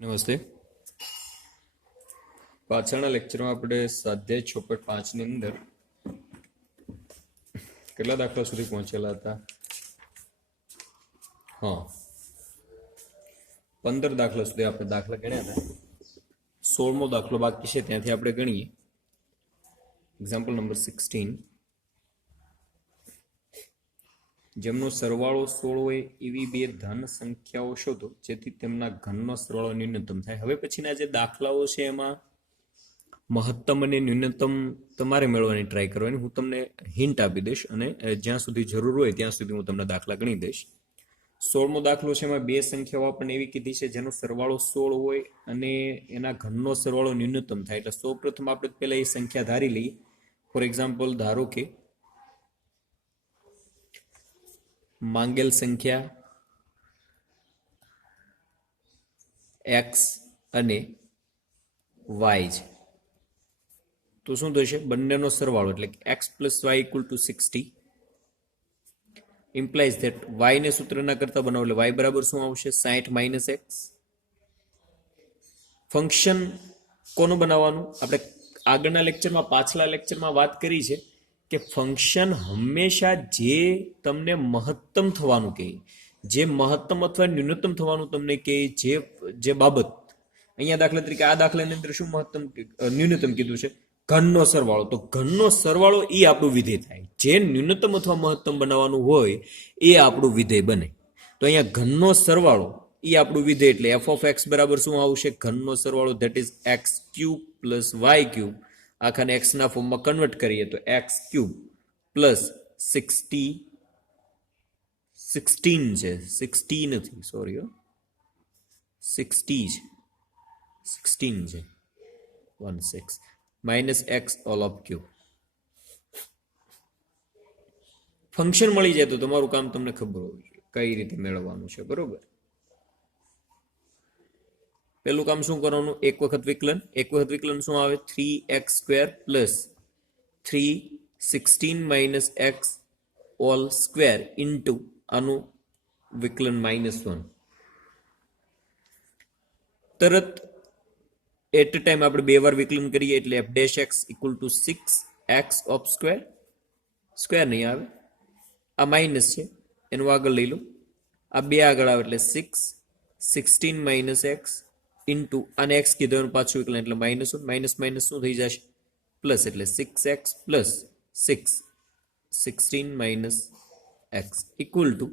નમસ્તે. પાછળના લેક્ચરમાં આપણે સ્વાધ્યાય 6.5 ની અંદર કેટલા દાખલા સુધી પહોંચેલા હતા? હા, 15 દાખલા સુધી આપણે દાખલા ગણ્યા હતા. 16મો દાખલો બાકી છે, ત્યાંથી આપણે ગણીએ. એક્ઝામ્પલ નંબર 16, જેમનો સરવાળો 16 હોય એવી બે ધન સંખ્યાઓ શોધો જેથી તેમના ઘનનો સરવાળો ન્યૂનતમ થાય. હવે પછીના જે દાખલાઓ છે એમાં મહત્તમ અને ન્યૂનતમ તમારે મેળવવાની ટ્રાય કરવાની. હું તમને હિન્ટ આપી દઈશ અને જ્યાં સુધી જરૂર હોય ત્યાં સુધી હું તમને દાખલા ગણી દઈશ. 16મો દાખલો છે, એમાં બે સંખ્યાઓ આપણને એવી કીધી છે જેનો સરવાળો 16 હોય અને એના ઘનનો સરવાળો ન્યૂનતમ થાય. એટલે સૌપ્રથમ આપણે પહેલા એ સંખ્યા ધારી લઈએ. ફોર એક્ઝામ્પલ, ધારો કે માંગેલ સંખ્યા x અને y છે, તો શું થશે? બંનેનો સરવાળો એટલે x plus y equal to 60 implies that y ને સૂત્રના કરતા બનાવો એટલે y બરાબર શું આવશે? 60 માઇનસ x. ફંક્શન કોનું બનાવવાનું? આપણે આગળના લેક્ચરમાં, પાછલા લેક્ચરમાં વાત કરી છે કે ફંક્શન હંમેશા જે તમને મહત્તમ થવાનું કહે, જે મહત્તમ અથવા ન્યૂનતમ થવાનું તમને કહે, જે બાબત અહીંયા દાખલા તરીકે આ દાખલાની અંદર શું મહત્તમ ન્યૂનતમ કીધું છે? ઘનનો સરવાળો. તો ઘનનો સરવાળો એ આપણું વિધેય થાય. જે ન્યૂનતમ અથવા મહત્તમ બનાવવાનું હોય એ આપણું વિધેય બને. તો અહીંયા ઘનનો સરવાળો એ આપણું વિધેય એટલે એફ ઓફ એક્સ બરાબર શું આવશે? ઘનનો સરવાળો that is x cube plus y cube. આખાને એક્સ ના ફોર્મમાં કન્વર્ટ કરીએ તો એક્સ ક્યુબ પ્લસ 16 છે, 60 નથી, સોરી, 60 છે, 16 છે, 16 minus x all of cube. Function મળી જાય તો તમારું કામ તમને ખબર હોવી જોઈએ કઈ રીતે મેળવવાનું છે, બરોબર? પેલું કામ શું કરવાનું? એક વખત વિકલન શું આવે? 3x² plus 3 16 minus x all square into આનું વિકલન -1. તરત એટ અ ટાઈમ આપણે બે વાર વિકલન કરીએ એટલે f dash x equal to 6x of square નહીં આવે, આ માઇનસ છે એનું આગળ લઈ લો, આ બે આગળ આવે એટલે 6 16 માઇનસ એક્સ ઇન્ટુ આને એક્સ કીધું એનું પાછું વિકલન એટલે -1, માઇનસ માઇનસ શું થઈ જશે? પ્લસ, એટલે 6x plus 6 16 minus x equal to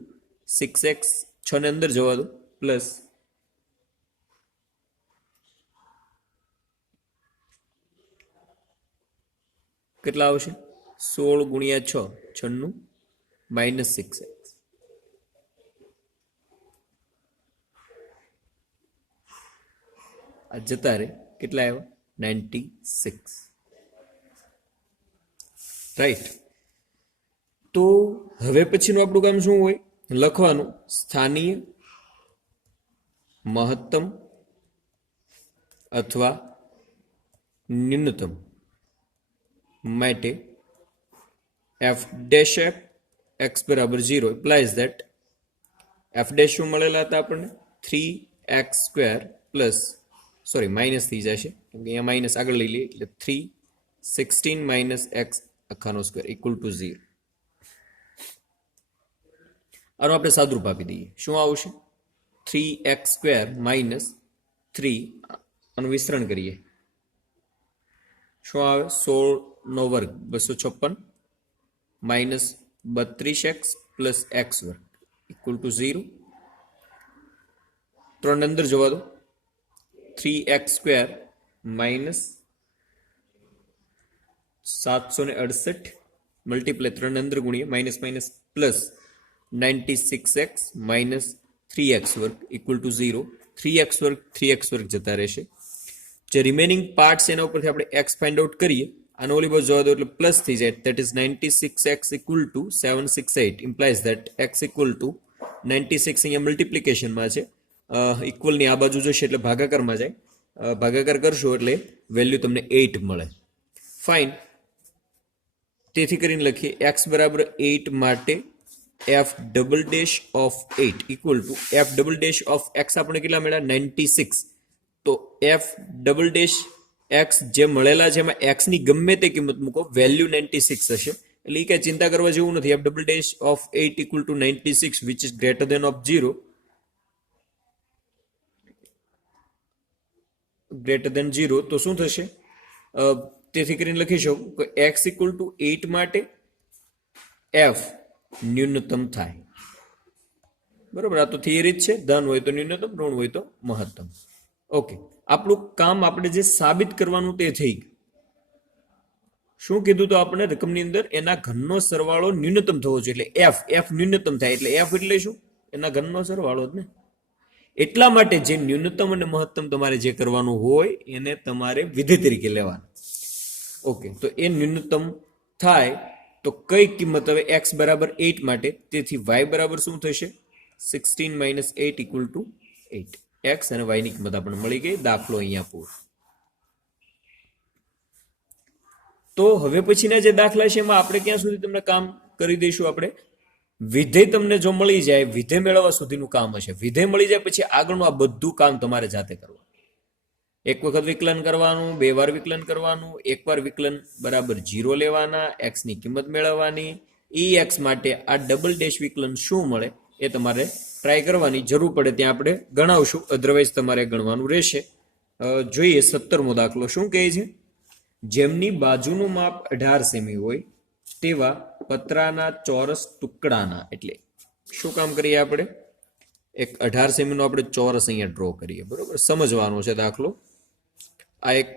6x 6 ને અંદર જવા દો પ્લસ કેટલા આવશે? 16 ગુણ્યા 6 96 માઇનસ 6x. આ જતા રે કેટલા આવ્યા? 96. રાઈટ. તો હવે પછીનું આપણું કામ શું હોય? લખવાનું સ્થાનીય મહત્તમ અથવા ન્યૂનતમ માટે એફ ડેશ એક્સ બરાબર 0 ઇમ્પ્લાઇઝ ધેટ એફ ડેશ શું મળેલા હતા આપણને? 3x² પ્લસ, સોરી, માઇનસ થઈ જશે કેમ કે અહીંયા માઇનસ આગળ લઈ લઈએ એટલે 3 16 માઇનસ એક્સ આખાનો સ્ક્વેર ઇક્વલ ટુ 0. આનું આપણે સાદુરૂપ આપી દઈએ. શું આવશે? 3x² માઇનસ 3, આનું વિસ્તરણ કરીએ શું આવે? 16 નો વર્ગ 256 માઇનસ 32x પ્લસ એક્સ વર્ગ ઇક્વલ ટુ 0. 3 અંદર જવા દો, 3x² માઇનસ 768 મલ્ટીપ્લાય 3 અંદર ગુણીએ minus minus plus 96x minus 3x વર્ગ ઇક્વલ ટુ 0. 3x વર્ગ જતા રહેશે. જે રિમેનિંગ પાર્ટ છે એના ઉપરથી આપણે x ફાઇન્ડ આઉટ કરીએ, આનો ઓલી બાજુ જવા દો એટલે પ્લસ થઈ જાય, that is 96x equal to 768 implies that x equal to 96 અહીંયા મલ્ટિપ્લિકેશનમાં છે, ઇક્વલની આ બાજુ જશે એટલે ભાગાકારમાં જાય, ભાગાકાર કરશો એટલે વેલ્યુ તમને 8 મળે. ફાઇન. તેથી કરીને લખીએ x બરાબર 8 માટે f double dash of 8 equal to f double dash of x આપણે કેટલા મળ્યા? 96 તો એફ ડબલ ડેશ એક્સ જે મળેલા છે એમાં એક્સ ની ગમે તે કિંમત મૂકો, વેલ્યુ 96 હશે, એટલે એ કઈ ચિંતા કરવા જેવું નથી. F double dash of 8 equal to 96 which is greater than of 0, greater than 0, તો શું થશે? તેથી કરીને લખી શકું કે એક્સ ઇક્વલ ટુ 8 માટે એફ ન્યૂનતમ થાય. બરોબર, આ તો થિયરી જ છે. ધન હોય તો ન્યૂનતમ, ઋણ હોય તો મહત્તમ. ઓકે, આપણું કામ આપણે જે સાબિત કરવાનું તે થઈ ગયું. શું કીધું તો આપણે રકમની અંદર એના ઘનનો સરવાળો ન્યૂનતમ થવો જોઈએ, એટલે એફ ન્યૂનતમ થાય. એટલે એફ એટલે શું? એના ઘનનો સરવાળો જ ને. એટલા માટે જે ન્યૂનતમ અને મહત્તમ તમારે જે કરવાનું હોય એને તમારે વિધેય તરીકે લેવાનું. ઓકે, તો એ ન્યૂનતમ થાય તો કઈ કિંમત હવે x બરાબર 8 માટે, તેથી y બરાબર શું થશે? 16 માઇનસ 8 ઇક્વલ ટુ 8. x અને y ની કિંમત આપણને મળી ગઈ. દાખલો અહીંયા પૂરો. તો હવે પછીના જે દાખલા છે એમાં આપણે ક્યાં સુધી તમને કામ કરી દઈશું? આપણે વિધેય તમને જો મળી જાય, વિધેય મેળવવા સુધીનું કામ હશે. વિધેય મળી જાય પછી આગળનું આ બધું કામ તમારે જાતે કરવાનું. એક વખત વિકલન કરવાનું, 2 વાર વિકલન કરવાનું, એકવાર વિકલન બરાબર 0 લેવાના, x ની કિંમત મેળવવાની. ex માટે આ ડબલ ડેશ વિકલન શું મળે એ તમારે ટ્રાય કરવાની. જરૂર પડે ત્યાં આપણે ગણાવશું, અધરવાઇઝ તમારે ગણવાનું રહેશે. જોઈએ 17મો દાખલો શું કહે છે? જેમની બાજુનું માપ 18 સેમી હોય તેવા પતરાના ચોરસ ટુકડાના, એટલે શું કામ કરીએ આપણે? એક 18 સેમીનો આપણે ચોરસ અહીંયા ડ્રો કરીએ. બરોબર, સમજવાનો છે દાખલો. આ એક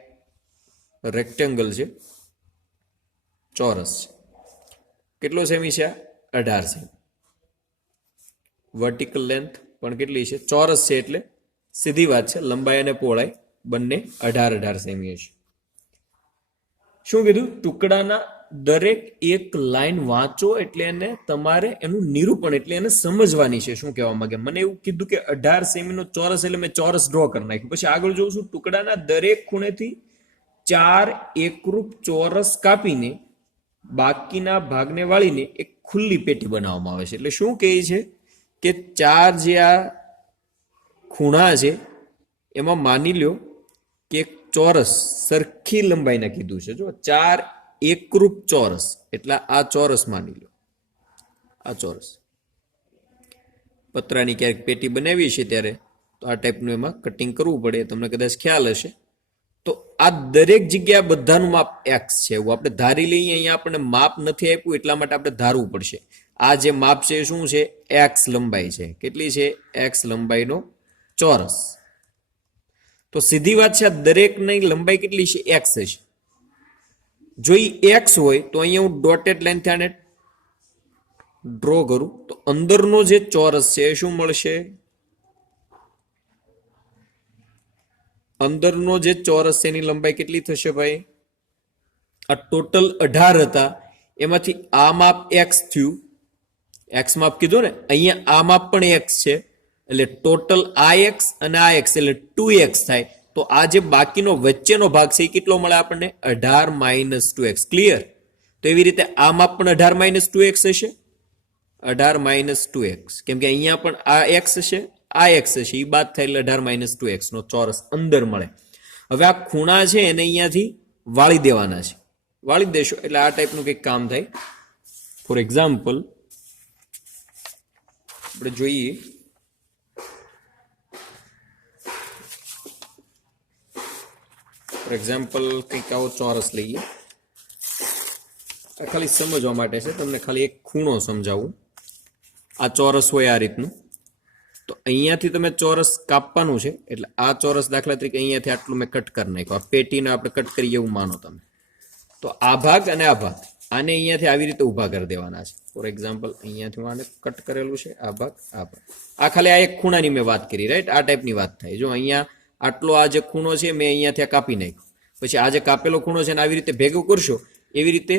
રેક્ટેંગલ છે, ચોરસ છે. કેટલો સેમી છે? 18 સેમી. વર્ટિકલ લેન્થ પણ કેટલી છે? ચોરસ છે એટલે સીધી વાત છે, લંબાઈ અને પહોળાઈ બંને 18 સેમી હશે. શું કીધું? ટુકડાના દરેક એક લાઈન વાંચો એટલે એને તમારે એનું નિરૂપણ એટલે એને સમજવાની છે. શું કહેવા માંગે? મને એવું કીધું કે 18 સેમીનો ચોરસ એટલે મેં ચોરસ ડ્રો કરી નાખ્યું. પછી આગળ જોઉં છું, ટુકડાના દરેક ખૂણેથી 4 એકરૂપ ચોરસ કાપીને બાકીના ભાગને વાળીને એક ખુલ્લી પેટી બનાવવામાં આવે છે. એટલે શું કહે છે કે 4 જે આ ખૂણા છે એમાં માની લ્યો કે એક ચોરસ સરખી લંબાઈના કીધું છે. જો 4 એકરૂપ ચોરસ એટલે આ ચોરસ માની લો, આ ચોરસ. પતરાની ક્યારેક પેટી બનાવી છે ત્યારે તો આ ટાઈપનું એમાં કટિંગ કરવું પડે, તમને કદાચ ખ્યાલ હશે. તો આ દરેક જગ્યા બધાનું માપ x છે એવું આપણે ધારી લઈએ. અહીંયા આપણને માપ નથી આપ્યું એટલા માટે આપણે ધારવું પડશે. આ જે માપ છે શું છે? x લંબાઈ છે. કેટલી છે? x લંબાઈનો ચોરસ. તો સીધી વાત છે, આ દરેકની લંબાઈ કેટલી છે? x હશે. જો એ x હોય તો અહીંયા હું ડોટેડ લાઈન થી આને ડ્રો કરું તો અંદરનો જે ચોરસ છે એ શું મળશે? અંદરનો જે ચોરસ છે એની લંબાઈ કેટલી થશે ભાઈ? આ ટોટલ 18 હતા એમાંથી આ માપ x થયું. x માપ કીધું ને, અહીંયા આ માપ પણ x છે એટલે ટોટલ આ x અને આ x એટલે 2x થાય. તો આ જે બાકીનો વચ્ચેનો ભાગ છે એ કેટલો મળે આપણને? 18 - 2x. ક્લિયર? તો એવી રીતે આ માપ પણ 18 - 2x હશે. 18 - 2x, કેમ કે અહીંયા પણ આ x હશે, આ x હશે, એ બાદ થાય એટલે 18 - 2x નો ચોરસ અંદર મળે. હવે આ ખૂણા છે એને અહીંયાથી વાળી દેવાના છે. વાળી દેશો એટલે આ ટાઈપનું કંઈક કામ થાય. ફોર એક્ઝામ્પલ આપણે જોઈએ, ફોર એક્ઝામ્પલ કંઈક આવો ચોરસ લઈએ. આ ખાલી સમજવા માટે છે, તમને ખાલી એક ખૂણો સમજાવું. આ ચોરસ હોય આ રીતનું, તો અહીંયાથી તમે ચોરસ કાપવાનું છે એટલે આ ચોરસ દાખલા તરીકે અહીંયાથી આટલું મેં કટ કરી નાખ્યું. આ પેટીને આપણે કટ કરીએ એવું માનો તમે. તો આ ભાગ અને આ ભાગ આને અહીંયાથી આવી રીતે ઊભા કરી દેવાના છે. ફોર એક્ઝામ્પલ અહીંયાથી હું આને કટ કરેલું છે, આ ભાગ આ ભાગ. આ ખાલી આ એક ખૂણાની મેં વાત કરી, રાઈટ? આ ટાઈપની વાત થાય. જો અહીંયા આટલો આ જે ખૂણો છે મેં અહીંયાથી કાપી નાખ્યો. પછી આ જે કાપેલો ખૂણો છે ને આવી રીતે ભેગું કરશો, એવી રીતે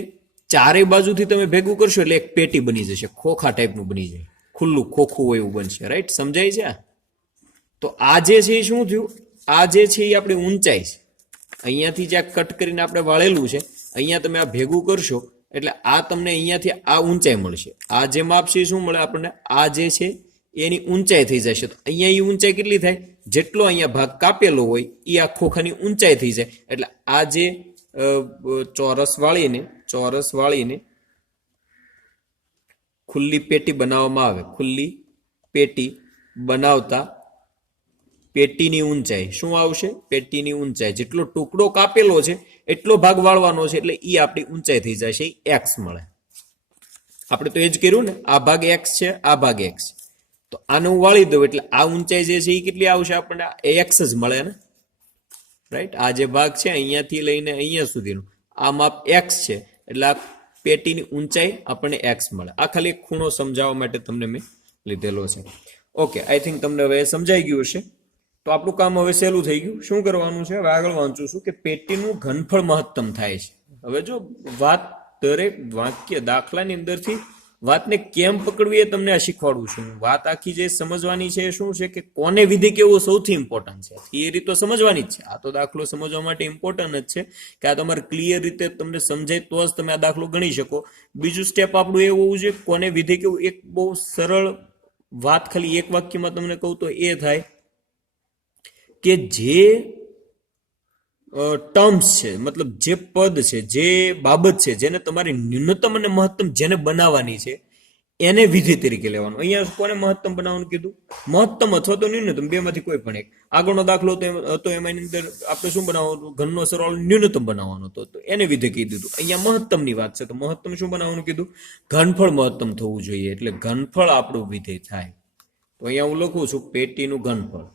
ચારે બાજુથી તમે ભેગું કરશો એટલે એક પેટી બની જશે, ખોખા ટાઈપનું બની જાય, ખુલ્લું ખોખું હોય એવું બનશે, રાઈટ? સમજાય છે? તો આ જે છે એ શું થયું? આ જે છે એ આપણી ઊંચાઈ છે. અહીંયાથી જ્યાં કટ કરીને આપણે વાળેલું છે અહીંયા તમે આ ભેગું કરશો એટલે આ તમને અહીંયાથી આ ઊંચાઈ મળશે. આ જે માપ છે એ શું મળે આપણને? આ જે છે એની ઊંચાઈ થઈ જશે. તો અહીંયા એ ઊંચાઈ કેટલી થાય? જેટલો અહીંયા ભાગ કાપેલો હોય એ આખો ખાની ઊંચાઈ થઈ જાય. એટલે આ જે ચોરસ વાળીને ખુલ્લી પેટી બનાવવામાં આવે. ખુલ્લી પેટી બનાવતા પેટીની ઊંચાઈ શું આવશે? પેટીની ઊંચાઈ જેટલો ટુકડો કાપેલો છે એટલો ભાગ વાળવાનો છે, એટલે એ આપણી ઊંચાઈ થઈ જશે, એક્સ મળે. આપણે તો એ જ કર્યું ને, આ ભાગ એક્સ છે, આ ભાગ એક્સ છે. તો આને હું વાળી દઉં એટલે આ ઊંચાઈ જે છે એ કેટલી આવશે? આપણને એક્સ જ મળે ને, રાઈટ? આ જે ભાગ છે અહીંયાથી લઈને અહીંયા સુધીનો આ માપ એક્સ છે, એટલે આ પેટીની ઊંચાઈ આપણને એક્સ મળે. આ ખાલી એક ખૂણો સમજાવવા માટે તમને મેં લીધેલો છે. ઓકે, આઈ થિંક તમને હવે સમજાઈ ગયું હશે. તો આપણું કામ હવે સહેલું થઈ ગયું. શું કરવાનું છે? હવે આગળ વાંચું છું કે પેટીનું ઘનફળ મહત્તમ થાય છે. હવે જો વાત દરેક વાક્ય દાખલાની અંદરથી વાતને કેમ પકડવી એ તમને આ શીખવાડું છું. વાત આખી જે સમજવાની છે એ શું છે કે કોને વિધિ કેવું સૌથી ઇમ્પોર્ટન્ટ છે. થિયરી તો સમજવાની જ છે, આ તો દાખલો સમજવા માટે ઇમ્પોર્ટન્ટ જ છે કે આ તમારે ક્લિયર રીતે તમને સમજાય તો જ તમે આ દાખલો ગણી શકો. બીજું સ્ટેપ આપણું એ હોવું જોઈએ કોને વિધિ કેવું. એક બહુ સરળ વાત ખાલી એક વાક્યમાં તમને કહું તો એ થાય કે જે ટર્મ્સ છે, મતલબ જે પદ છે, જે બાબત છે, જેને તમારી ન્યૂનતમ અને મહત્તમ જેને બનાવવાની છે એને વિધિ તરીકે લેવાનું. અહીંયા કોને મહત્તમ બનાવવાનું કીધું? મહત્તમ અથવા તો ન્યૂનતમ, બેમાંથી કોઈ પણ એક. આગળનો દાખલો હતો એમાં અંદર આપણે શું બનાવવાનું? ઘનનો સરવાળો ન્યૂનતમ બનાવવાનો હતો, તો એને વિધિ કહી દીધું. અહીંયા મહત્તમની વાત છે, તો મહત્તમ શું બનાવવાનું કીધું? ઘનફળ મહત્તમ થવું જોઈએ, એટલે ઘનફળ આપણું વિધેય થાય. તો અહીંયા હું લખું છું પેટીનું ઘનફળ.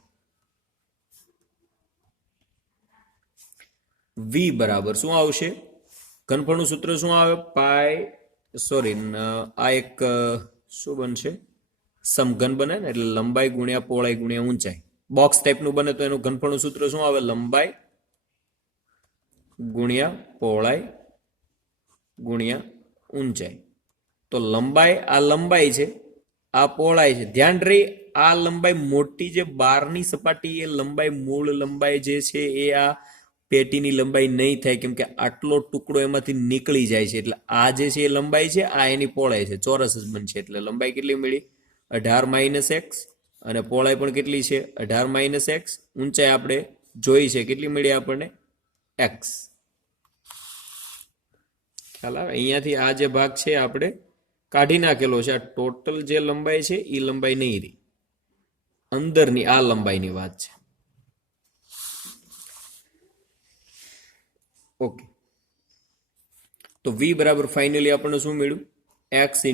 v બરાબર શું આવશે? ઘનફળનું સૂત્ર શું આવે? આ એક શું બનશે? સમઘન બને ને, એટલે લંબાઈ ગુણ્યા પહોળાઈ ગુણ્યા ઊંચાઈ. બોક્સ ટાઈપનું બને તો એનું ઘનફળનું સૂત્ર શું આવે? લંબાઈ ગુણ્યા પહોળાઈ ગુણ્યા ઊંચાઈ. તો લંબાઈ, આ લંબાઈ છે, આ પહોળાઈ છે. ધ્યાન રહી, આ લંબાઈ મોટી જે બહારની સપાટી એ લંબાઈ, મૂળ લંબાઈ જે છે એ આ પેટીની લંબાઈ નહીં થાય, કેમ કે આટલો ટુકડો એમાંથી નીકળી જાય છે. એટલે આ જે છે એ લંબાઈ છે, આ એની પહોળાઈ છે, ચોરસ જ બનશે. એટલે લંબાઈ કેટલી મળી? 18 - x, અને પહોળાઈ પણ કેટલી છે? 18 - x. ઊંચાઈ આપણે જોઈ છે, કેટલી મળી આપણને? x. ખ્યાલ આવે? અહીંયાથી આ જે ભાગ છે આપણે કાઢી નાખેલો છે. આ ટોટલ જે લંબાઈ છે એ લંબાઈ નહીં રહી, અંદરની આ લંબાઈની વાત છે. ઓકે, તો v બરાબર ફાઇનલી આપણને શું મળ્યું? x ×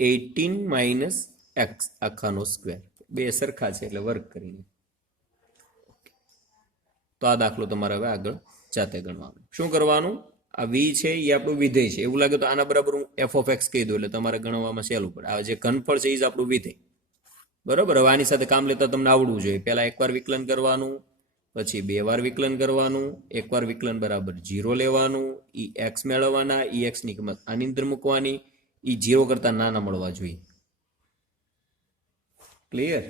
18 - x આખાનો square. બે સરખા છે એટલે વર્ક કરીને. તો આ દાખલો તમારે હવે આગળ જાતે ગણવાનો. શું કરવાનું? આ v છે એ આપણું વિધેય છે. એવું લાગે તો આના બરાબર હું f(x) કહી દઉં, એટલે તમારે ગણવામાં સહેલું પડે. આ જે ઘનફળ છે એ જ આપણું વિધેય. બરોબર? હવે આની સાથે કામ લેતા તમને આવડવું જોઈએ. પહેલા એકવાર વિકલન કરવાનું, પછી 2 વાર વિકલન કરવાનું. એકવાર વિકલન બરાબર 0 લેવાનું, ઈ x મેળવવાના, ઈ x ની કિંમત આની અંદર મૂકવાની, ઈ 0 કરતા નાના મળવા જોઈએ. ક્લિયર?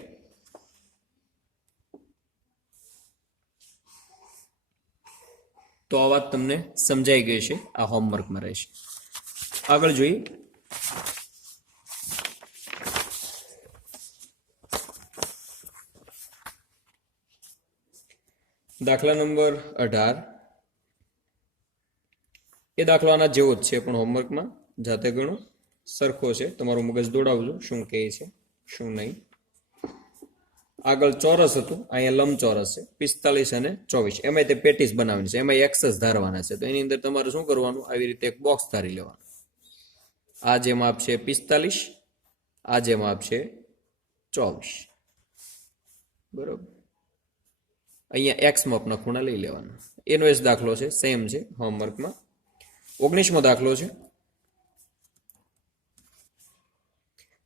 તો આ વાત તમને સમજાઈ ગઈ છે, આ હોમવર્કમાં રહેશે. આગળ જોઈએ. દાખલા નંબર 18. એ દાખલો આના જેવો જ છે, પણ હોમવર્કમાં જાતે ગણો. સરખો છે, તમારું મગજ દોડાવજો શું કહે છે શું નહીં. આગળ ચોરસ હતું, અહીંયા લંબચોરસ છે 45 અને 24. એમાં તે પેટીસ બનાવવાની છે, એમાં એક્સ જ ધારવાના છે. તો એની અંદર તમારે શું કરવાનું? આવી રીતે એક બોક્સ ધારી લેવાનું. આ જે માપ છે 45, આ જે માપ છે 24. બરોબર? અહીંયા એક્સ માપના ખૂણા લઈ લેવાના. એનો જ દાખલો છે, સેમ છે હોમવર્કમાં. 19મો દાખલો છે.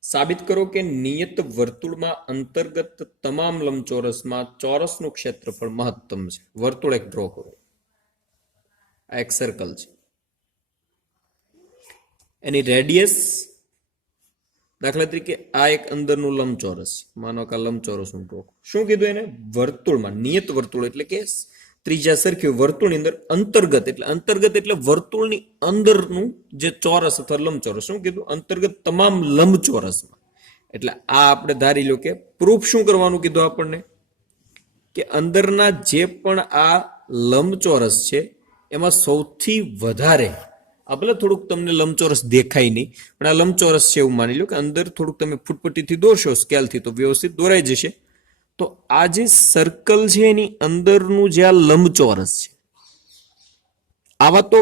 સાબિત કરો કે નિયત વર્તુળમાં અંતર્ગત તમામ લંબચોરસમાં ચોરસનું ક્ષેત્રફળ મહત્તમ છે. વર્તુળ એક ડ્રો કરો. આ એક સર્કલ છે, એની રેડિયસ, દાખલા તરીકે આ એક અંદરનું લંબચોરસ છે, માનો કે લંબચોરસનું ડ્રો. શું કીધું એને? વર્તુળમાં, નિયત વર્તુળ એટલે કે ત્રિજ્યા સરખી વર્તુળની અંદર અંતર્ગત, એટલે અંતર્ગત એટલે વર્તુળની અંદરનું જે ચોરસ અથવા લંબચોરસ. શું કીધું? અંતર્ગત તમામ લંબચોરસમાં, એટલે આ આપણે ધારી લો કે પ્રૂફ શું કરવાનું કીધું આપણને કે અંદરના જે પણ આ લંબચોરસ છે એમાં સૌથી વધારે આ ભલે થોડુંક તમને લંબચોરસ દેખાય નહીં પણ આ લંબચોરસ છે એવું માની લો કે અંદર થોડુંક તમે ફૂટપટ્ટીથી દોરશો સ્કેલથી તો વ્યવસ્થિત દોરાઈ જશે. તો આ જે સર્કલ છે એની અંદરનું જે આ લંબચોરસ છે આવા તો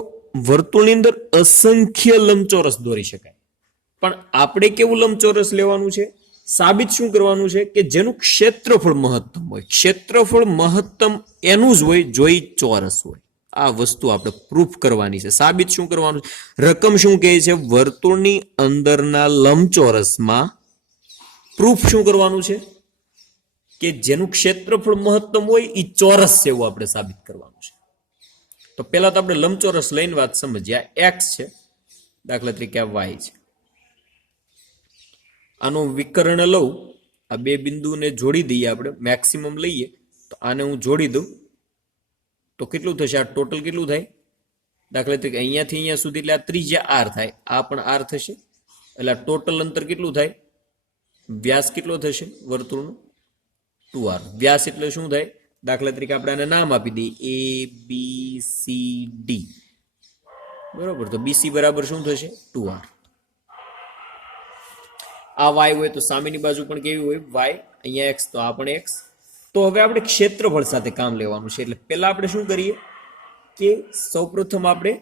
વર્તુળની અંદર અસંખ્ય લંબચોરસ દોરી શકાય પણ આપણે કેવું લંબચોરસ લેવાનું છે સાબિત શું કરવાનું છે કે જેનું ક્ષેત્રફળ મહત્તમ હોય. ક્ષેત્રફળ મહત્તમ એનું જ હોય જો ઈ ચોરસ હોય. આ વસ્તુ આપણે પ્રૂફ કરવાની છે. સાબિત શું કરવાનું છે? રકમ શું કહે છે? વર્તુળની અંદરના લંબચોરસમાં પ્રૂફ શું કરવાનું છે કે જેનું ક્ષેત્રફળ મહત્તમ હોય ઈ ચોરસ છે એવું આપણે સાબિત કરવાનું છે. તો પહેલા તો આપણે લંબચોરસ લઈને વાત સમજ્યા. એક્સ છે દાખલા તરીકે આ વાય છે. આનું વિકર્ણ લઉં, આ બે બિંદુને જોડી દઈએ આપણે, મેક્સિમમ લઈએ તો આને હું જોડી દઉં તો કેટલું થશે? આ ટોટલ કેટલું થાય? દાખલા તરીકે અહીંયાથી અહીંયા સુધી એટલે આ ત્રિજ્યા આર થાય, આ પણ આર થશે એટલે આ ટોટલ અંતર કેટલું થાય? વ્યાસ કેટલો થશે વર્તુળનો? 2r. વ્યાસ એટલે શું થાય? દાખલા તરીકે આપણે આને નામ આપી દઈએ એ બી સી ડી, બરોબર. તો બીસી બરાબર શું થશે? 2r. આ વાય હોય તો સામેની બાજુ પણ કેવી હોય? વાય. અહીંયા એક્સ તો આ પણ એક્સ. તો હવે આપણે ક્ષેત્રફળ સાથે કામ લેવાનું છે. એટલે પહેલા આપણે શું કરીએ કે સૌપ્રથમ આપણે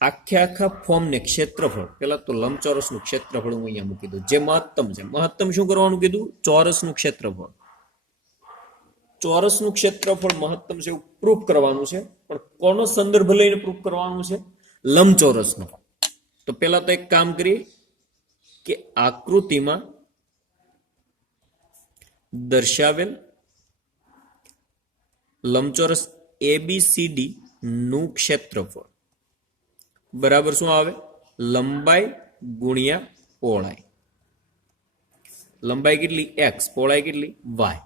આખા ફોર્મને ક્ષેત્રફળ, પહેલા તો લંબચોરસનું ક્ષેત્રફળ હું અહીંયા મૂકી દઉં જે મહત્તમ છે. મહત્તમ શું કરવાનું કીધું? ચોરસનું ક્ષેત્રફળ. ચોરસનું ક્ષેત્રફળ મહત્તમ છે એવું પ્રૂફ કરવાનું છે. પણ કોનો સંદર્ભ લઈને પ્રૂફ કરવાનું છે? લંબચોરસનો. તો પહેલા તો એક કામ કરીએ કે આકૃતિમાં દર્શાવેલ લંબચોરસ એબીસીડી નું ક્ષેત્રફળ બરાબર શું આવે? લંબાઈ ગુણ્યા પહોળાઈ. લંબાઈ કેટલી? એક્સ. પહોળાઈ કેટલી? વાય.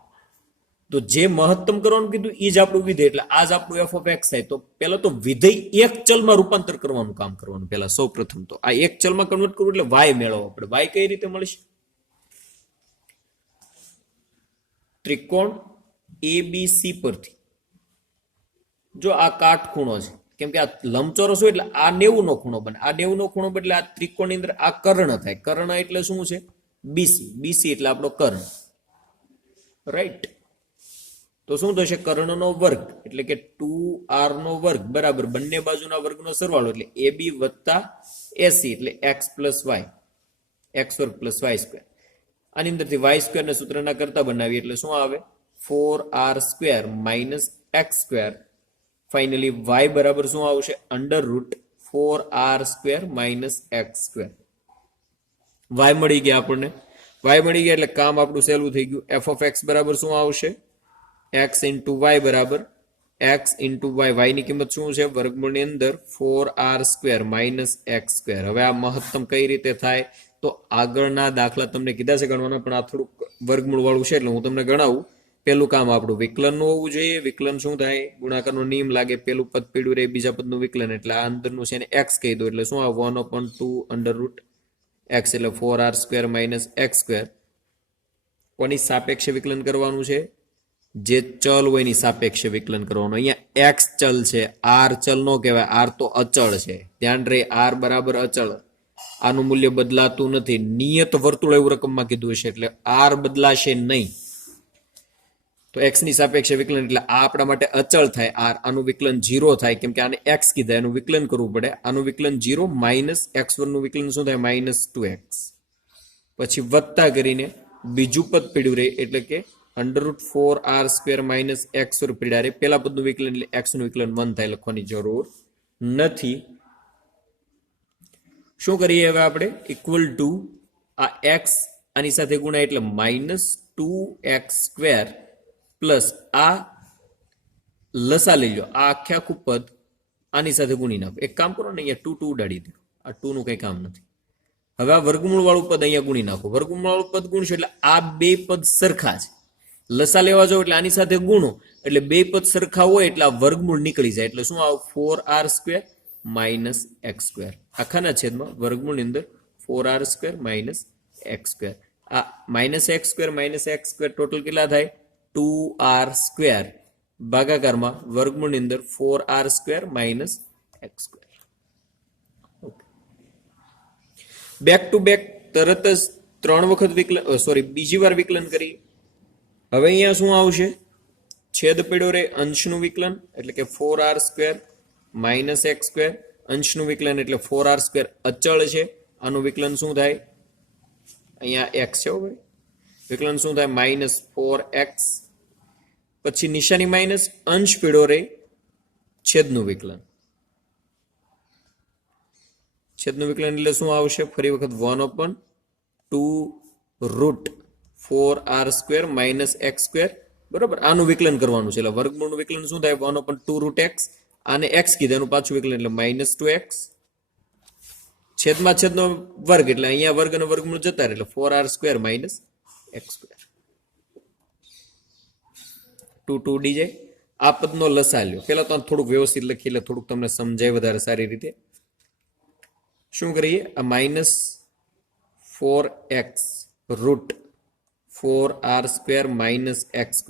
તો જે મહત્તમ કરવાનું કીધું એ જ આપણું વિધેય, એટલે આ જ આપણું એફ ઓફ એક્સ થાય. તો પહેલા તો વિધેય એક ચલમાં રૂપાંતર કરવાનું કામ કરવાનું. પહેલા સૌ પ્રથમ તો આ એક ચલમાં કન્વર્ટ કરવું એટલે વાય મેળવો આપણે. વાય કઈ રીતે મળશે? ત્રિકોણ એબીસી પરથી જો આ કાટખૂણો છે, કેમ કે આ લંબચોરસ હોય એટલે આ 90 નો ખૂણો બને. આ 90 નો ખૂણો એટલે આ ત્રિકોણની અંદર આ કર્ણ થાય. કર્ણ એટલે શું છે? બીસી. બીસી એટલે આપણો કર્ણ, રાઈટ. તો શું થશે? કર્ણનો વર્ગ એટલે કે 2r નો વર્ગ બરાબર બંને બાજુના વર્ગનો સરવાળો એટલે ab વત્તા એસી એટલે x પ્લસ વાય, x વર્ગ પ્લસ વાય સ્ક્વેર. આની અંદરથી વાય સ્ક્વેર ને સૂત્રના કરતા બનાવીએ એટલે શું આવે? 4r square minus x square. Finally Y બરાબર શું આવશે? Under root 4r square minus x square. Y મળી ગયા આપણને. વાય મળી ગયા એટલે કામ આપણું સહેલું થઈ ગયું. એફ ઓફ એક્સ બરાબર શું આવશે? x ઇન્ટુ વાય બરાબર x ઇન્ટુ વાય. વાયની કિંમત શું છે? વર્ગમૂળની અંદર 4r square minus x square. હવે આ મહત્તમ કઈ રીતે થાય? તો આગળના દાખલા તમને કીધા છે ગણવાના, પણ આ થોડુંક વર્ગમૂળ વાળું છે એટલે હું તમને ગણાવું. પેલું કામ આપણું વિકલનનું હોવું જોઈએ. વિકલન શું થાય? ગુણાકારનો નિયમ લાગે. પેલું પદ પીડ્યું રહે, બીજા પદનું વિકલન એટલે આ અંદરનું છે એને x કહી દો એટલે શું આવે? 1/2 અંડર રૂટ x એટલે 4r square minus x square. કોની સાપેક્ષે વિકલન કરવાનું છે? જે ચલ હોય એની સાપેક્ષે વિકલન કરવાનું. અહીંયા એક્સ ચલ છે, આર ચલ નો કહેવાય, આર તો અચળ છે. ધ્યાન રહે, આર બરાબર અચળ. આનું મૂલ્ય બદલાતું નથી. નિયત વર્તુળ એવું રકમમાં કીધું હશે એટલે આર બદલાશે નહીં. તો એક્સ ની સાપેક્ષે વિકલન એટલે આ આપણા માટે અચળ થાય. આર આનું વિકલન 0 થાય કેમ કે આને એક્સ કીધા, એનું વિકલન કરવું પડે. આનું વિકલન 0 માઇનસ એક્સ નું વિકલન શું થાય? Minus 2x. પછી વત્તા કરીને બીજું પદ પીડ્યું રહે એટલે કે under root 4r square minus x વર્ગ પીડા રે. પેલા પદનું વિકલન એટલે એક્સ નું વિકલન 1 થાય, લખવાની જરૂર નથી. શું કરીએ હવે આપણે? ઇક્વલ ટુ આ એક્સ આની સાથે ગુણાય એટલે માઇનસ 2x સ્ક્વેર પ્લસ આ લસા લઈ લો, આ આખું પદ આની સાથે ગુણી નાખો. એક કામ કરો ને, અહીંયા 2 2 ઉડાડી દો. આ 2 નું કઈ કામ નથી. હવે આ વર્ગમૂળ વાળું પદ અહીંયા ગુણી નાખો. વર્ગમૂળ વાળું પદ ગુણશો એટલે આ બે પદ સરખા છે. લસા લેવા જાઓ એટલે આની સાથે ગુણો એટલે બે પદ સરખા હોય એટલે આ વર્ગમૂળ નીકળી જાય એટલે શું આવે? 4r square minus x square. આખાના છેદમાં વર્ગમૂળની અંદર 4r square minus x square. આ -x² ટોટલ કેટલા થાય 2r² ભાગાકારમાં વર્ગમૂળની અંદર 4r² - x². Back to back તરત જ 3 વખત વિકલન બીજી વાર વિકલન કરી. હવે અહીંયા શું આવશે છેદ પડ્યો રે અંશનું વિકલન એટલે કે 4r² - x². અંશનું વિકલન એટલે 4r² અચળ છે. આનું વિકલન શું થાય અહીંયા x છે ભાઈ વિકલન શું થાય -4x પછી નિશાની માઇનસ અંશ પડ્યો રે છેદનું વિકલન એટલે શું આવશે ફરી વખત 1/2 √4r² - x². બરોબર આનું વિકલન કરવાનું છે એટલે વર્ગમૂળનું વિકલન શું થાય 1/2 √x આને x કીધું એનું પાછું વિકલન એટલે -2x છેદમાં છેદનો વર્ગ એટલે અહીંયા વર્ગ અને વર્ગમૂળ જતા રહે એટલે 4r² - x². 2 ડી જાય. આ પદનો લસા લ્યો. પેલા તો થોડુંક વ્યવસ્થિત લખી એટલે થોડુંક તમને સમજાય વધારે સારી રીતે. શું કરીએ આ -4x √4r² - x².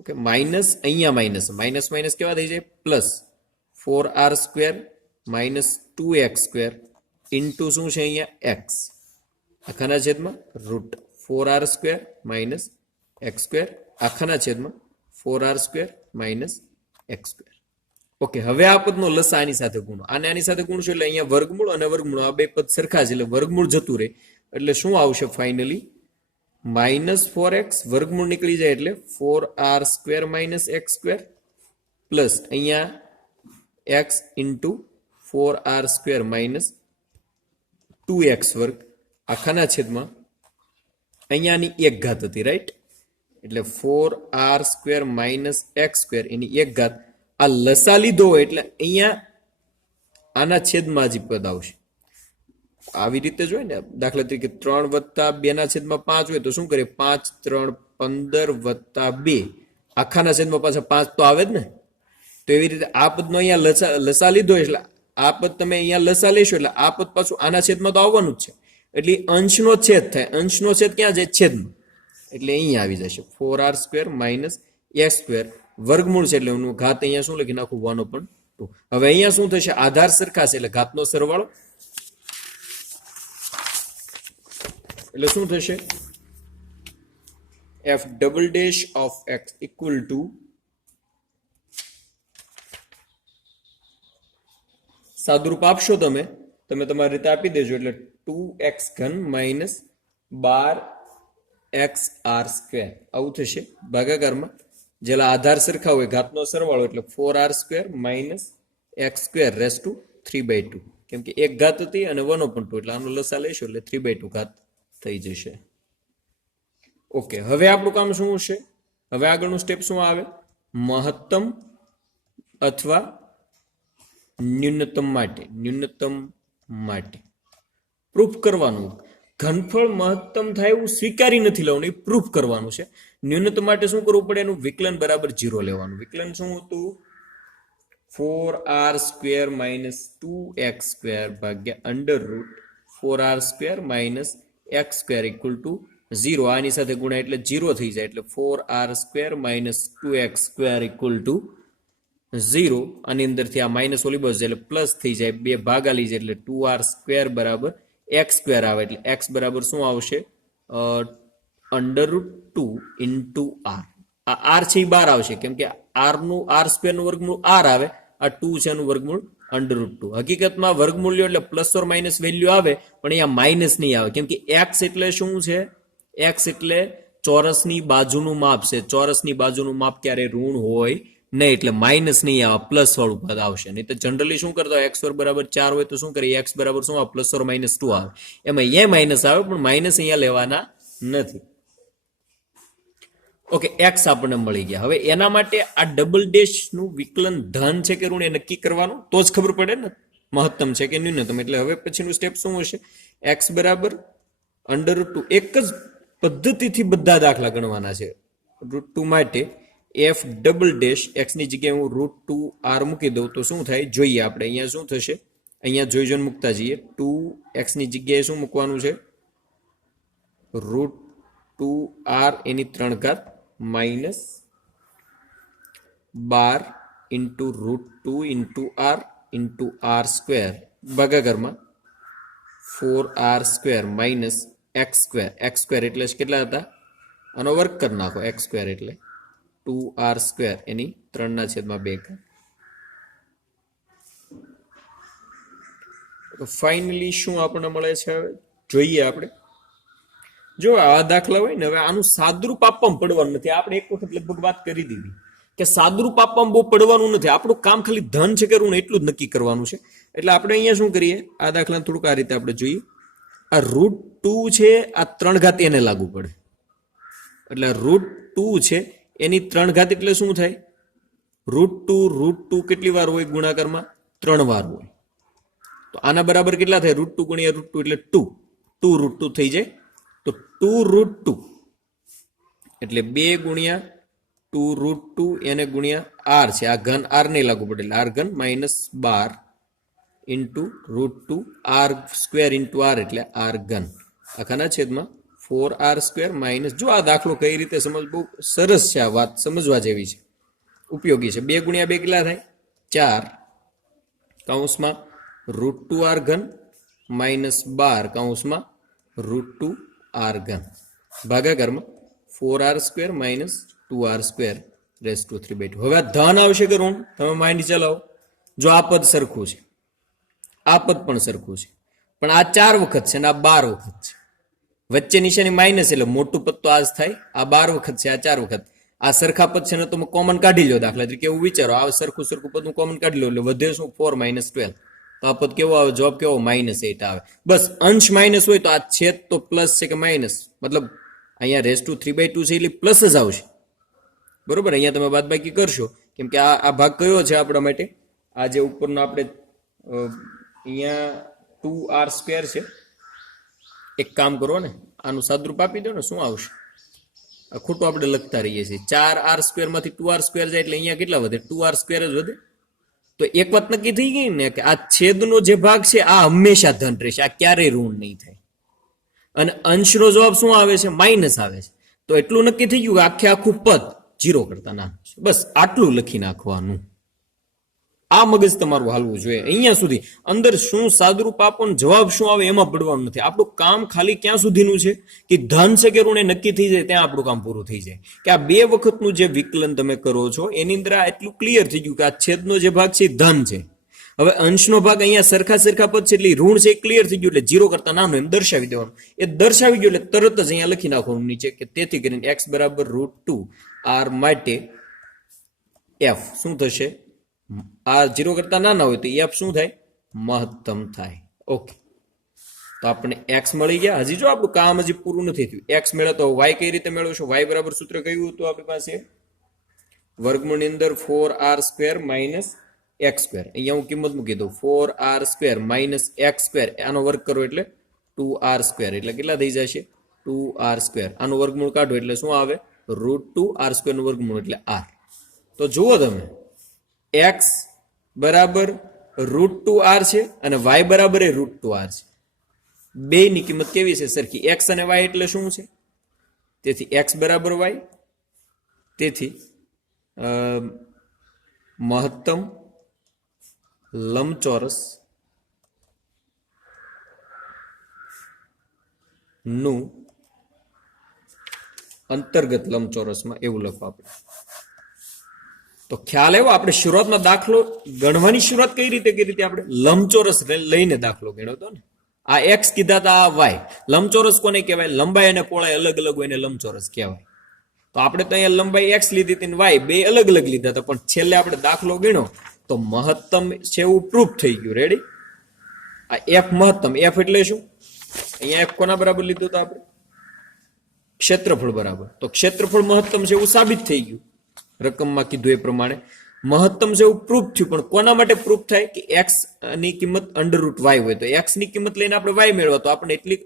Okay minus અહીંયા માઇનસ કેવા થઈ જાય પ્લસ 4r² - 2x² ઇન્ટુ શું છે અહીંયા x આખાના છેદમાં √4r² - x² આખાના છેદમાં 4r² - x². ઓકે હવે આ પદનો લસા આની સાથે ગુણો આને આની સાથે ગુણશો એટલે અહીંયા વર્ગમૂળ અને વર્ગમૂળ આ બે પદ સરખા છે એટલે વર્ગમૂળ જતું રહે એટલે શું આવશે ફાઇનલી -4x વર્ગમૂળ નીકળી જાય એટલે 4r² - x² પ્લસ અહીંયા x ઇન્ટુ 4r² - 2x² આખાના છેદમાં અહીંયાની એક ઘાત હતી રાઈટ એટલે 4r² - x² એની એક ઘાત આ લસા લીધો હોય એટલે અહીંયા આના છેદમાં જ પદ આવશે આવી રીતે જોઈએ ને દાખલા તરીકે 3 + 2/5 હોય તો શું કરીએ 5 3 15 + 2 આખાના છેદમાં પાછા 5 તો આવે જ ને તો એવી રીતે આ પદનો અહીંયા લસા લીધો એટલે આ પદ તમે અહીંયા લસા લેશો એટલે આ પદ પાછું આના છેદમાં તો આવવાનું જ છે એટલે અંશનો છેદ થાય અંશનો છેદ ક્યાં જાય છેદમાં એટલે અહીંયા આવી જશે 4r² - x² વર્ગમૂળ છે એટલે એનું ઘાત અહીંયા શું લખી નાખું 1/2. હવે અહીંયા શું થશે આધાર સરખા છે એટલે ઘાતનો સરવાળો એટલે શું થશે f" of x equal to સાદુરૂપ આપશો તમે તમારી રીતે આપી દેજો એટલે 2x³ - 12xr² આવું થશે ભાગાકારમાં જેલા આધાર સરખા હોય ઘાતનો સરવાળો એટલે 4r² - x² ⁵ કેમ કે એક ઘાત હતી અને 1/2 એટલે આનો લસા લેશો એટલે 3/2 ઘાત થઈ જશે. ઓકે હવે આપણું કામ શું છે હવે આગળનું સ્ટેપ શું આવે મહત્તમ અથવા ન્યૂનતમ માટે પ્રૂફ કરવાનું ઘનફળ મહત્તમ થાય એવું સ્વીકારી નથી લેવાનું એ પ્રૂફ કરવાનું છે. ન્યૂનતમ માટે શું કરવું પડે એનું વિકલન બરાબર 0 લેવાનું. વિકલન શું હતું 4r² - 2x² ભાગ્યા √4r² - x² = 0 આની સાથે ગુણ્યા એટલે 0 થઈ જાય એટલે 4r² - 2x² = 0 આની અંદરથી આ માઇનસ ઓલી બાજુ એટલે પ્લસ થઈ જાય બે ભાગા લઈ જાય એટલે 2r² = x² આવે એટલે x બરાબર શું આવશે √2 * r આ r છે એ બહાર આવશે કેમ કે r² નું વર્ગમૂળ r આવે આ 2 છે એનું વર્ગમૂળ √2 હકીકતમાં વર્ગમૂળ લ્યો એટલે પ્લસ ઓર માઇનસ વેલ્યુ આવે પણ અહીંયા માઇનસ નહીં આવે કેમ કે x એટલે શું છે x એટલે ચોરસની બાજુનું માપ છે ચોરસની બાજુનું માપ ક્યારે ઋણ હોય નહીં એટલે માઇનસ નહીં આવે પ્લસ વાળું પદ આવશે નહીં તો જનરલી શું કરતા હોય x² બરાબર 4 હોય તો શું કરીએ x બરાબર શું આવે પ્લસ ઓર માઇનસ 2 આવે એમાં અહીંયા માઇનસ આવે પણ માઇનસ અહીંયા લેવાના નથી. ઓકે x આપણને મળી ગયા. હવે એના માટે આ ડબલ ડેશ નું વિકલન ધન છે કે ઋણ એ નક્કી કરવાનું તો જ ખબર પડે ને મહત્તમ છે કે ન્યૂનતમ. એટલે હવે પછીનું સ્ટેપ શું હશે x બરાબર √2 એક જ પદ્ધતિથી બધા દાખલા ગણવાના છે. √2 માટે f" x ની જગ્યાએ હું √2r મૂકી દઉં તો શું થાય જોઈએ આપણે અહીંયા શું થશે અહીંયા જોઈને મૂકતા જઈએ 2x ની જગ્યાએ શું મૂકવાનું છે √2r એની 3 ઘાત minus 12 into √2 into r into r square ભાગાકારમાં 4r square minus x square એટલે કેટલા હતા? આનો વર્ગ કરી નાખો. એક્સ સ્ક્વેર એટલે 2r સ્ક્વેર એની 3/2. ફાઇનલી શું આપણને મળે છે હવે જોઈએ આપણે. જો આ દાખલા હોય ને, હવે આનું સાદરૂપ આપવામાં પડવાનું નથી. આપણે એક વખત લગભગ વાત કરી દીધી કે સાદરૂપ આપવામાં બહુ પડવાનું નથી. આપણું કામ ખાલી ધન છે કે ઋણ એટલું જ નક્કી કરવાનું છે. એટલે આપણે અહીંયા શું કરીએ, આ દાખલાને થોડુંક આ રીતે આપણે જોઈએ. આ √2 છે, આ 3 ઘાત એને લાગુ પડે. એટલે √2 છે એની 3 ઘાત એટલે શું થાય? √2 કેટલી વાર હોય ગુણાકારમાં? 3 વાર હોય. તો આના બરાબર કેટલા થાય? √2 ગુણ્યા √2 એટલે 2 √2 થઈ જાય. તો 2 √2 એટલે 2 ગુણ્યા 2 √2 એને ગુણ્યા r છે. આ ઘન r નહીં લાગુ પડે એટલે r ઘન minus 12 into √2 r square into r એટલે r ઘન આખાના છેદમાં 4r સ્ક્વેર માઇનસ. જો આ દાખલો કઈ રીતે સમજ, બહુ સરસ છે. આ વાત સમજવા જેવી છે, ઉપયોગી છે. 2 ગુણ્યા 2 કેટલા થાય? 4 કૌંસમાં √2r ઘન માઇનસ 12 કૌંસમાં √2r ઘન ભાગાકારમાં 4r square minus 2r square raise to 3/2. હવે આ ધન આવશે કે ઋણ? તમે માઇન્ડ ચલાવો. જો આ પદ સરખું છે, આ પદ પણ સરખું છે, પણ આ 4 વખત છે અને આ 12 વખત છે. વચ્ચે નિશાની માઇનસ એટલે મોટું પદ તો આ જ થાય. આ 12 વખત છે, આ 4 વખત. આ સરખા પદ છે ને તમે કોમન કાઢી લો. દાખલા તરીકે એવું વિચારો, આ સરખું પદનું કોમન કાઢી લો એટલે વધે શું? 4 - 12. તો આ પદ કેવો આવે? જવાબ કેવો? -8 આવે. બસ અંશ માઇનસ હોય તો આ છેદ તો પ્લસ છે કે માઇનસ? મતલબ અહીંયા રેઝ ટુ 3/2 છે એટલે પ્લસ જ આવશે. બરોબર? અહીંયા તમે બાદબાકી કરશો કેમ કે આ ભાગ કયો છે આપણા માટે? આ જે ઉપરનો આપણે અહીંયા 2r સ્ક્વેર છે. એક કામ કરો ને, આનું સાદરૂપ આપી દો ને, શું આવશે? ખોટું આપણે લખતા રહીએ છીએ. 4r સ્ક્વેર માંથી 2r સ્ક્વેર જાય એટલે અહીંયા કેટલા વધે? 2r સ્ક્વેર જ વધે. તો એક વાત નક્કી થઈ ગઈ ને કે આ છેદનો જે ભાગ છે આ હંમેશા ધન રહેશે, આ ક્યારેય ઋણ નહીં થાય. અને અંશનો જવાબ શું આવે છે? માઇનસ આવે છે. તો એટલું નક્કી થઈ ગયું કે આખું પદ 0 કરતા નાનું છે. બસ આટલું લખી નાખવાનું. આ મગજ તમારું હાલવું જોઈએ. અહીંયા સુધી અંદર શું સાદરૂપ આપો ને જવાબ શું આવે એમાં પડવાનું નથી. આપણું કામ ખાલી ક્યાં સુધીનું છે કે ધન છે કે ઋણ એ નક્કી થઈ જાય ત્યાં આપણું કામ પૂરું થઈ જાય. કે આ 2 વખતનું જે વિકલન તમે કરો છો એની અંદર આ એટલું ક્લિયર થઈ ગયું કે આ છેદનો જે ભાગ છે એ ધન છે. હવે અંશનો ભાગ અહીંયા સરખા પદ છે એટલે ઋણ છે એ ક્લિયર થઈ ગયું. એટલે 0 કરતા નાનું એમ દર્શાવી દેવાનું. એ દર્શાવી ગયું એટલે તરત જ અહીંયા લખી નાખવાનું નીચે કે તેથી કરીને x બરાબર √2r માટે f શું થશે? આ 0 કરતા નાના હોય તો f શું થાય? મહત્તમ થાય. ઓકે, તો આપણે x મળી ગયા. હજી જો આપણું કામ હજી પૂરું નથી થયું. x મેળવે તો y કઈ રીતે મેળવશો? y બરાબર સૂત્ર કયું હતું આપણી પાસે? વર્ગમૂળની અંદર 4r square minus x square. અહીંયા હું કિંમત મૂકી દઉં. 4r square minus x square આનો વર્ગ કરો એટલે 2r સ્ક્વેર એટલે કેટલા થઈ જશે? 2r square. આનું વર્ગમૂળ કાઢો એટલે શું આવે? √2r સ્ક્વેર નું વર્ગમૂળ એટલે r. તો જુઓ તમે, x બરાબર √2r છે અને y બરાબર √2r છે. બે ની કિંમત કેવી છે? સરખી. x અને y એટલે શું છે? તેથી x બરાબર y. તેથી મહત્તમ લંબચોરસ નું અંતર્ગત લંબચોરસમાં એવું લખો આપણે. તો ખ્યાલ આવ્યો? આપણે શરૂઆતમાં દાખલો ગણવાની શરૂઆત કઈ રીતે કરી હતી? આપણે લંબચોરસ લઈને દાખલો ગણ્યો હતો ને. આ x કીધા હતા, આ y. લંબચોરસ કોને કહેવાય? લંબાઈ અને પહોળાઈ અલગ અલગ હોય ને લંબચોરસ કહેવાય. તો આપણે તો અહીંયા લંબાઈ x લીધી હતી ને y બે અલગ અલગ લીધા હતા, પણ છેલ્લે આપણે દાખલો ગણ્યો તો મહત્તમ છે એવું પ્રૂફ થઈ ગયું. રેડી? આ f મહત્તમ. f એટલે શું? અહીંયા f કોના બરાબર લીધું હતું આપણે? ક્ષેત્રફળ બરાબર. તો ક્ષેત્રફળ મહત્તમ છે એવું સાબિત થઈ ગયું. રકમમાં કીધું એ પ્રમાણે મહત્તમ છે એવું પ્રૂફ થયું. પણ કોના માટે પ્રૂફ થાય? કે x ની કિંમત √y હોય તો x ની કિંમત લઈને આપણે y મેળવવા. તો આપણે એટલી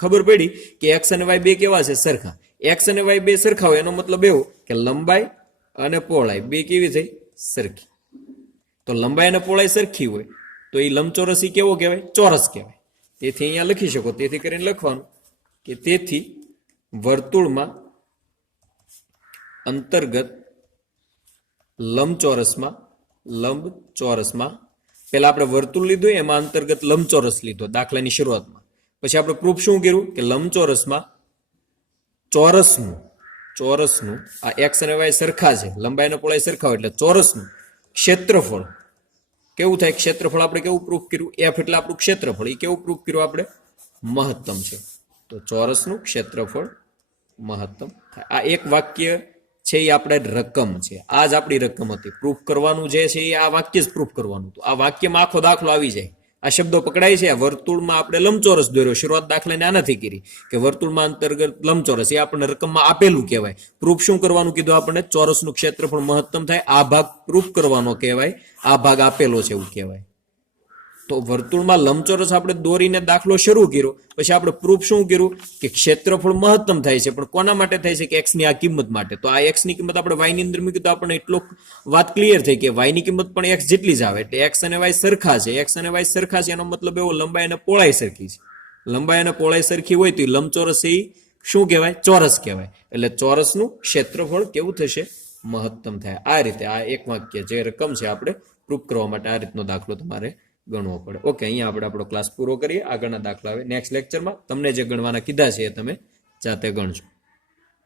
ખબર પડી કે x અને y બે કેવા છે? સરખા. x અને y બે સરખા હોય એનો મતલબ એવો કે લંબાઈ અને પહોળાઈ બે કેવી થઈ? સરખી. તો લંબાઈ અને પહોળાઈ સરખી હોય તો એ લંબચોરસ કેવો કહેવાય? ચોરસ કહેવાય. તેથી અહીંયા લખી શકો. તેથી કરીને લખવાનું કે તેથી વર્તુળમાં અંતર્ગત લંબચોરસમાં પેલા આપણે વર્તુળ લીધું એમાં અંતર્ગત લંબચોરસ લીધો દાખલાની શરૂઆતમાં. પછી આપણે પ્રૂફ શું કર્યું કે લંબચોરસમાં ચોરસનું આ એક્સ અને વાય સરખા છે, લંબાઈ અને પહોળાઈ સરખા હોય એટલે ચોરસનું ક્ષેત્રફળ કેવું થાય? ક્ષેત્રફળ આપણે કેવું પ્રૂફ કર્યું? એફ એટલે આપણું ક્ષેત્રફળ. એ કેવું પ્રૂફ કર્યું આપણે? મહત્તમ છે. તો ચોરસનું ક્ષેત્રફળ મહત્તમ થાય. આ એક વાક્ય છે એ આપણે રકમ છે. આ જ આપણી રકમ હતી. પ્રૂફ કરવાનું જે છે એ આ વાક્ય જ પ્રૂફ કરવાનું હતું. આ વાક્યમાં આખો દાખલો આવી જાય. આ શબ્દો પકડાય છે. આ વર્તુળમાં આપણે લંબચોરસ દોર્યો. શરૂઆત દાખલાને આનાથી કરી કે વર્તુળમાં અંતર્ગત લંબચોરસ એ આપણને રકમમાં આપેલું કહેવાય. પ્રૂફ શું કરવાનું કીધું આપણને? ચોરસનું ક્ષેત્રફળ મહત્તમ થાય. આ ભાગ પ્રૂફ કરવાનો કહેવાય. આ ભાગ આપેલો છે એવું કહેવાય. તો વર્તુળમાં લંબચોરસ આપણે દોરીને દાખલો શરૂ કર્યો. પછી આપણે પ્રૂફ શું કર્યું કે ક્ષેત્રફળ મહત્તમ થાય છે. પણ કોના માટે થાય છે? કે એક્સ ની આ કિંમત માટે. તો આ એક્સ ની કિંમત આપણે વાય ની અંદર મૂકી તો આપણને એટલો વાત ક્લિયર થઈ કે વાય ની કિંમત પણ એક્સ જેટલી જ આવે. એટલે એક્સ અને વાય સરખા છે. એક્સ અને વાય સરખા છે એનો મતલબ એવો લંબાઈ અને પહોળાઈ સરખી છે. લંબાઈ અને પહોળાઈ સરખી હોય તો લંબચોરસ એ શું કહેવાય? ચોરસ કહેવાય. એટલે ચોરસનું ક્ષેત્રફળ કેવું થશે? મહત્તમ થાય. આ રીતે આ એક વાક્ય જે રકમ છે આપણે પ્રૂફ કરવા માટે આ રીતનો દાખલો તમારે ગણવો પડે. ઓકે, અહીંયા આપણે આપણો ક્લાસ પૂરો કરીએ. આગળના દાખલા આવે નેક્સ્ટ લેક્ચરમાં. તમને જે ગણવાના કીધા છે એ તમે જાતે ગણજો.